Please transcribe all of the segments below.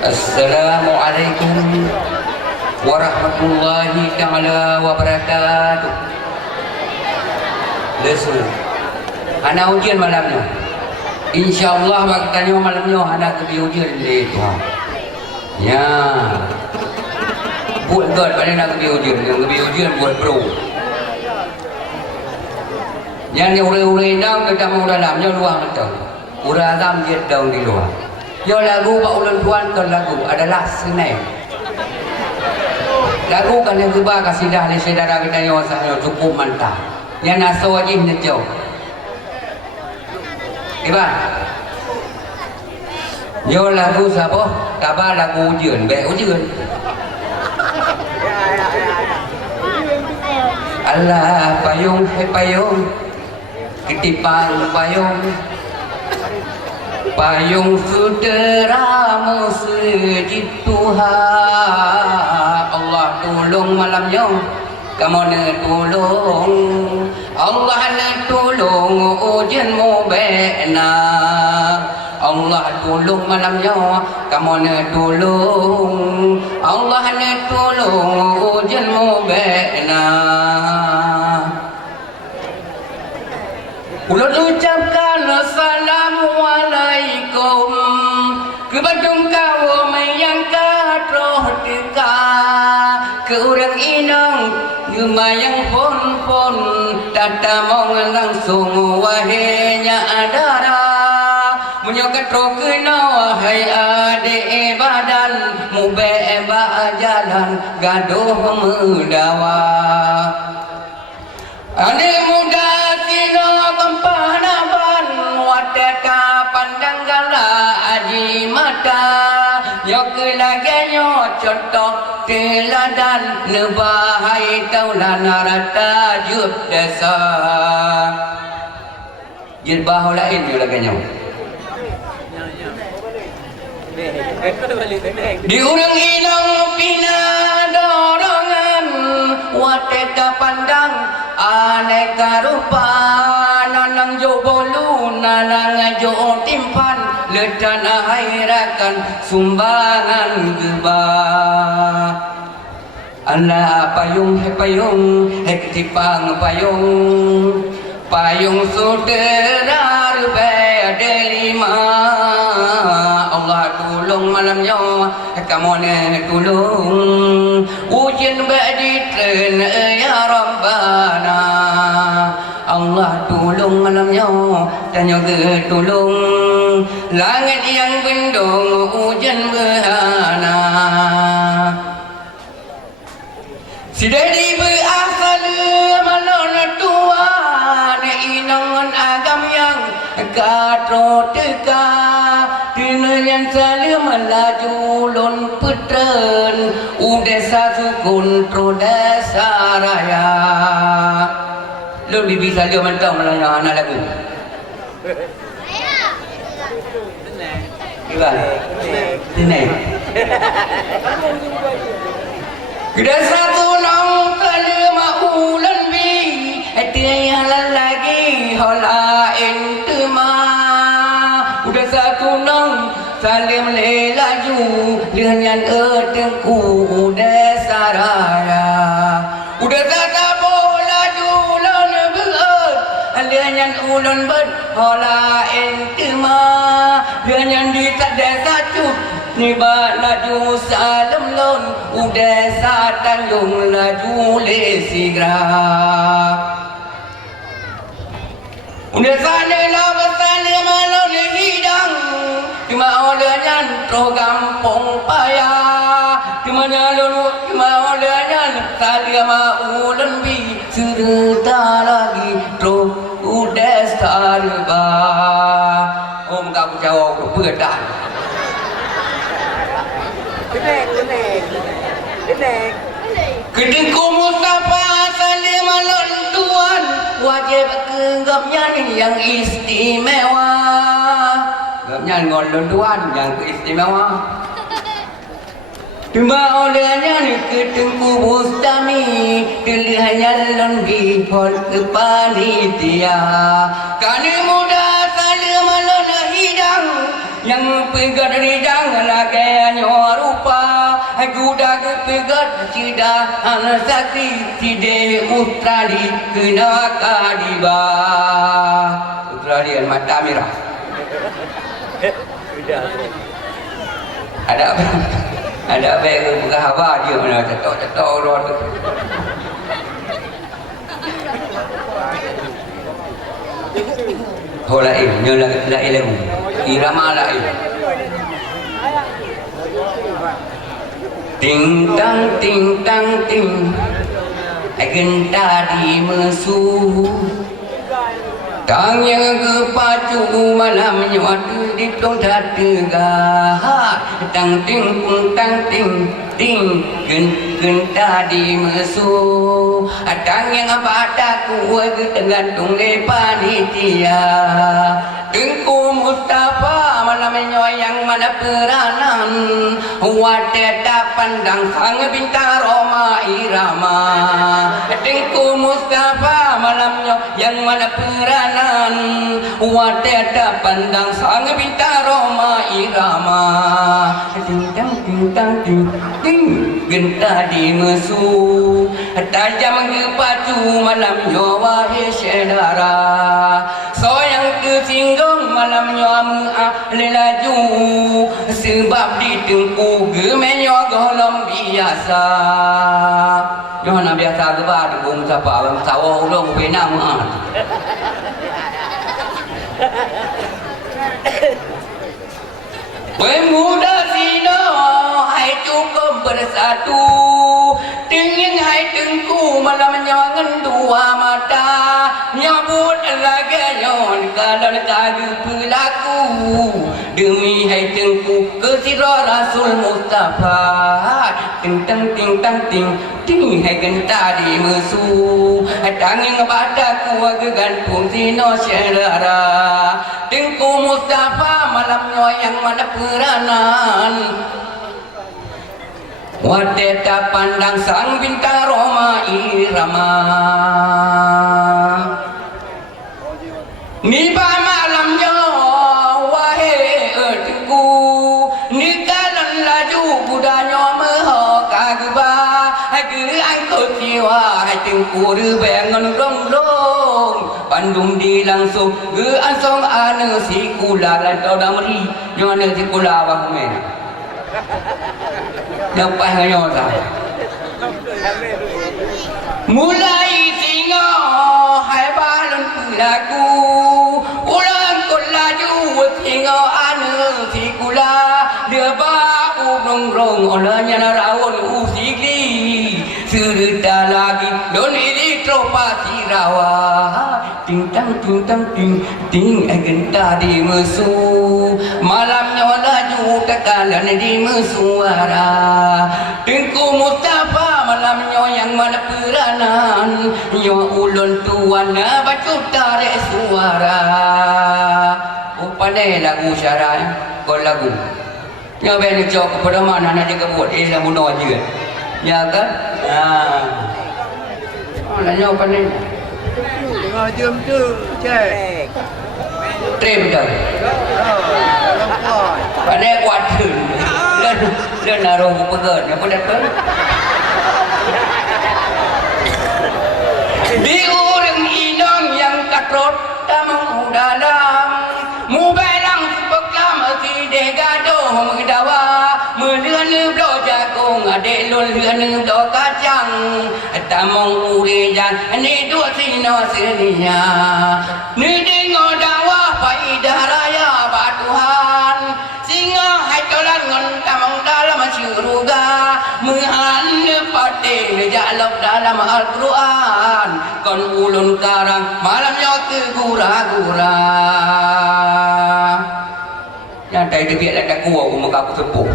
Assalamualaikum warahmatullahi ta'ala wabarakatuh. Lesu anak ujian malamnya, InsyaAllah bagi tanya malamnya anak kebi ujian itu ya buat god pada nak kebi ujian, yang kebi ujian buat bro yang dia urai-urai dang kita mau dalamnya luar betul urai azam dia dang di luar. Yo lagu Pak Ulan Tuan kan lagu adalah senai. Lagu kan yang keba kasih dah le saudara kita yang saya cukup mantap. Yang naso aja nejau. Keba. Yo lagu siapa? Kaba lagu ujian, baik ujian. Allah payung hai payung. Ketipang payung. Payung sutera masjid Tuhan. Allah tolong malamnya, kamu nak tolong. Allah nak tolong ujian mu bena. Allah tolong malamnya, kamu nak tolong. Allah nak tolong ujian mu bena. Ulun ucapkan Assalamualaikum kepada kau yang roh deka ke orang inang gemayang pon tata mong langsung wahainya adara menyokat roh kena wahai adik badan mubeba jalan gaduh mendawa adik muda sino kempanaban wateka pandang gala aji mata yok laganya contoh teladan nebahai taulan rata jub desa jilbah lain dia laganya di urang inang pina dorongan wateka pandang aneka rupa nanang jo bolu nanang jo timpan ledan airakan sumbangan geba anak payung hai payung hai ketipang payung payung saudara berbeda lima Allah tolong malamnya kamu nak tolong ujian badi tren ya Rabbana Allah tolong malamnya tanya ke tolong langit yang bendung hujan berhana si dedi berasal malon tuan inangan agam yang katro teka dengan salim melaju lon putren udesa sukun trodesa raya lu bisa dia mentang melanya anak lagu gimana? Ini kita satu nong kelima ulan bi tiang lagi hola intema udah satu nong salim lelaju dengan etengku udah saraya udah satu bola julan berat dengan ulan ber hola intema dengan di desa cut niba laju salam lon udah satang yung laju lesigra udah sana la malon hidang cuma olehnya tro gampong paya cuma nyalun cuma olehnya salia maulan bi cerita lagi tro udah sarba om kamu jawab bedan Kedengku Mustafa Salim Alon Tuan wajib kenggapnya yang istimewa gapnya ngolon Tuan yang istimewa cuma olehnya kedengku Bustami pilihannya lon bihol ke panitia kani muda Salim Alon hidang yang pegang hidang laganya Guda kepegat cida sakti tide Australi kena kadiba Australian mata merah. Ada apa yang berkhabar dia mana cetok rot. Hola nyala la ilmu irama lain. Ting tang ting agenda di mesu tang yang kepacu malam nyuatu di tongkat tegah tang ting genta di mesu tang yang padaku tergantung di panitia Tengku Mustafa malam yang mana peranan Wadada pandang sang bintang Roma Irama Tengku Mustafa malam yang mana peranan Wadada pandang sang bintang Roma Irama Ting genta di mesu tajam kepacu malam wahai saudara soyang kesinggung malam lelaju sebab di tengku gemenyo golong biasa Johanna biasa ke ba dukung siapa sawo ulung penang Pemuda sino hai cukup bersatu Tingin hai tengku malam nyangan dua mata Nyabut laganyon kalau kagu pelaku Demi hai tengku kesira Rasul Mustafa Ting hai genta di mesu Tanging padaku gantung sino saudara Tengku Mustafa malamnya yang mana peranan Wadada pandang sang bintang Roma Irama Niba malamnya wahai tengku Nikalan laju budanya mehokagba Angkut jiwa tengku rebengan rong Bandung di langsung ansong ane si kula lantau damri nyone si kula bang men dapat nyoda mulai singa hai balon kulaku ulang kulaju singa ane si kula dia ba rong olanya narawon usigli serta lagi don ini tropati rawa ting agenda di mesu malamnya laju kekalan di mesuara Tengku Mustafa malamnya yang mana peranan yo ulun tuan baca tarik suara pandai lagu syarah kau lagu nya ben cok kepada mana nak dia buat lagu no je ya kan nak nyo pandai Tengah jam tu, cek. Trem dah. Pandai kuat tu. Dan naruh pegat. Apa dah tu? Di orang inang yang katrot tamang dalam mubalang sepekam sideh gaduh mengdawa meluen blo jagung adek lun luen blo kacang tamang urejan ni dua sino senia ni dengo dawa faidah raya batuhan singa hai tolan ngon tamang dalam syuruga muhan pate jalap dalam Al-Quran kon ulun karang malamnya ke gura-gura nyantai dia biar tak kuat muka aku sepuh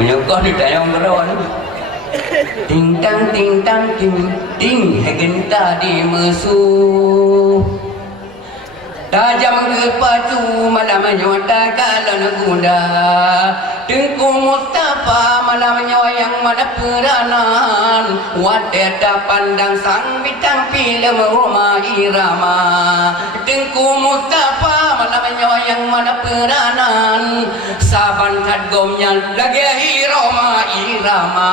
menyokong di dalam beron ting genta di mesu tajam kepacu malamnya tagalan kuda Tengku Mustafa malamnya yang mana peranan Wadada pandang sang bintang film Roma Irama Tengku Mustafa namanya yang mana peranan saban kadgomnya lagi irama irama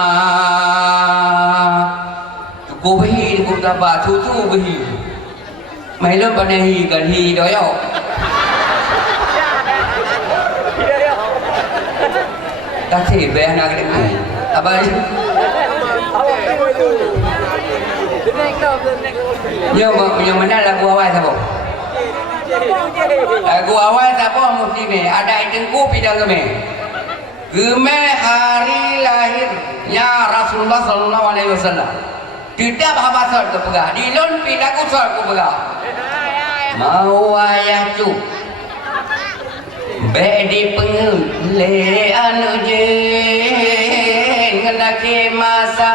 cô hi cô ta bà thu thu hi mày lên bên đây hi gần hi đó yo ta thì bé na cái này apa nhưng mà là gua awal siapa? Gua awal siapa mesti ni ada itengku pidang kami. Keme hari lahirnya Rasulullah Sallallahu Alaihi Wasallam. Tidak apa sort ke pegah. Di lon pidaku sort ke pegah. Mau ayah cu. Bedi pengem le anu jen ngendaki masa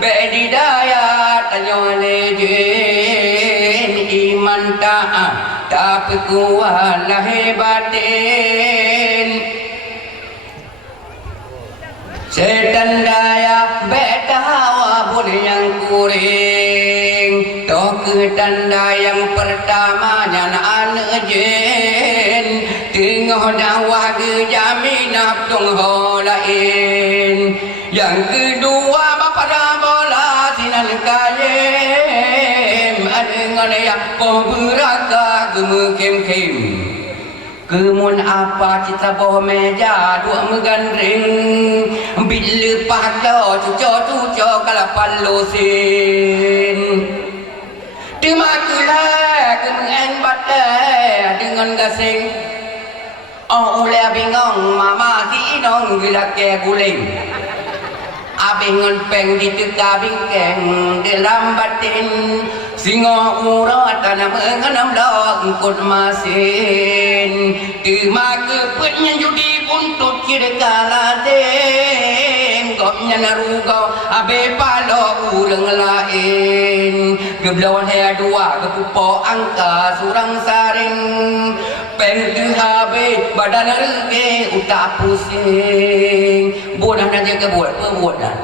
bedi daya tanyo le jen iman taat tapi kuat lah batin setan daya beta hawa pun yang kuring toh ketanda yang pertamanya anak jen tengah dakwah ke jaminah tunggu lain yang kedua pada bola sinan kayem adengan yang beraka kemukim-kim kemun apa kita bawa meja dua megandring bila pada cucuk-cucuk kalapan losin dimakulah kemengan batai dengan gasing oleh bingung mama si nong gila ke guling abingon peng di teka bingkeng dalam batin singo urat tanam mengenam longkut masin tema kepetnya judi buntut kira kaladen gopnya narugau abe palo urang lain geblawan hea dua kepupo angka surang saring peng habe badan rege utak pusing buat nak jaga buat dah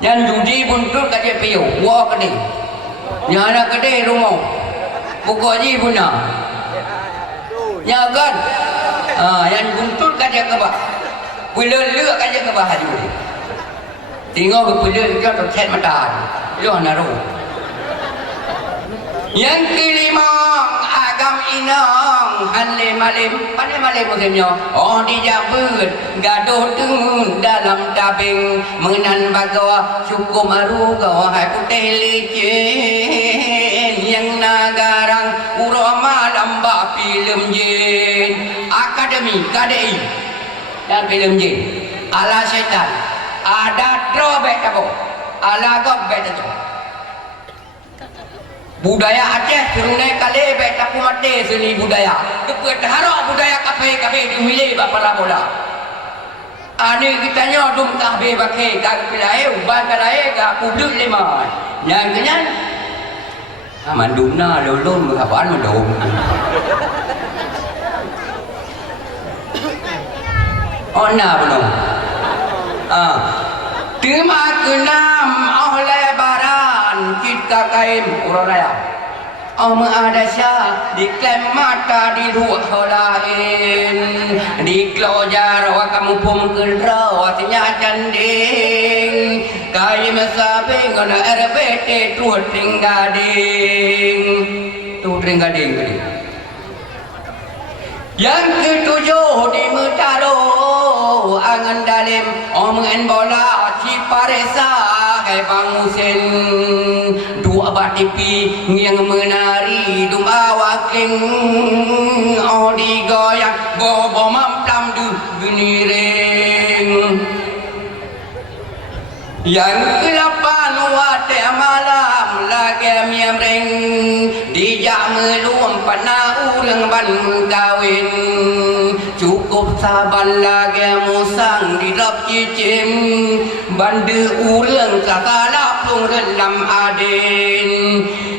yang judi buntut kat piu wa kedai yang anak kedai rumah buka ji punya ya kan yang buntut kat dia ke bah bila lek kat dia ke bah haji tengok ke bila dia tercet mata dia naru yang kelima agam inang hanle malim pandai malim musimnya oh dijabut gaduh teng dalam tabing menan bagawa cukup aruga hai putih licin yang nagarang urama lamba film jin akademi KDI dan film jin ala syaitan ada drawback apa ala gobek tu budaya Aceh serunai kali baik tapi mati seni budaya dekat harap budaya kafe dimilih bapa bola ani kita nyodum kahbe bakai kag pilai uban kalai gak publik lima yang kenyan mandumna lolon apaan mandum oh na belum terima kenam oleh baran kita kain urang raya ada syah diklaim mata di luar lain di klojar wa kamu pum kendra watinya canding kai masabe ngana RPT tu tinggading yang ketujuh di Metaro angan dalim omongan bola Ciparesa hai Bang Musin dua batipi yang menari dum awaking odi goyang bobo mamplam du geniring yang kelapan wate malam lagi miamring dijak meluam panah urang ban kawin cukup saban lagi musang dirap cicim bandu urang kakala plung rendam aden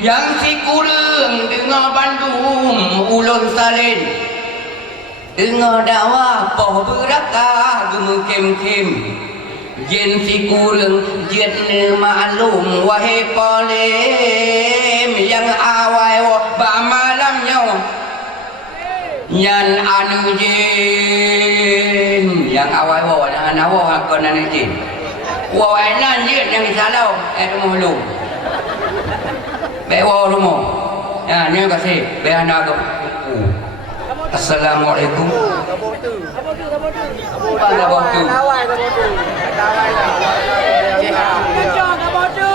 yang si kurang dengar bandung ulun salin dengar dakwah poh berakah gemukim-kim jen si kurang jen maklum wahai polem yang awal ba malamnya Yan anu jin yang awal bawa dengan awal kau nan jin. Awal nan jin yang disalau rumah lu. Bawa rumah. Ya, ni kasih. Bayar nak Assalamualaikum.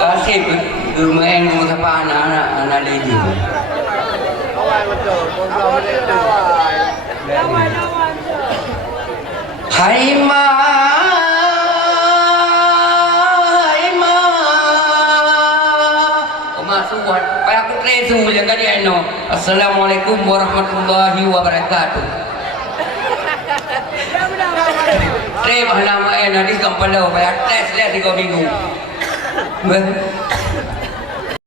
Kasih main siapa anak lady. Hai ma, masuk buat. Payah aku tresu je kan dia no. Assalamualaikum warahmatullahi wabarakatuh. Terima nama nanti kampung dah payah tes dia 3 minggu.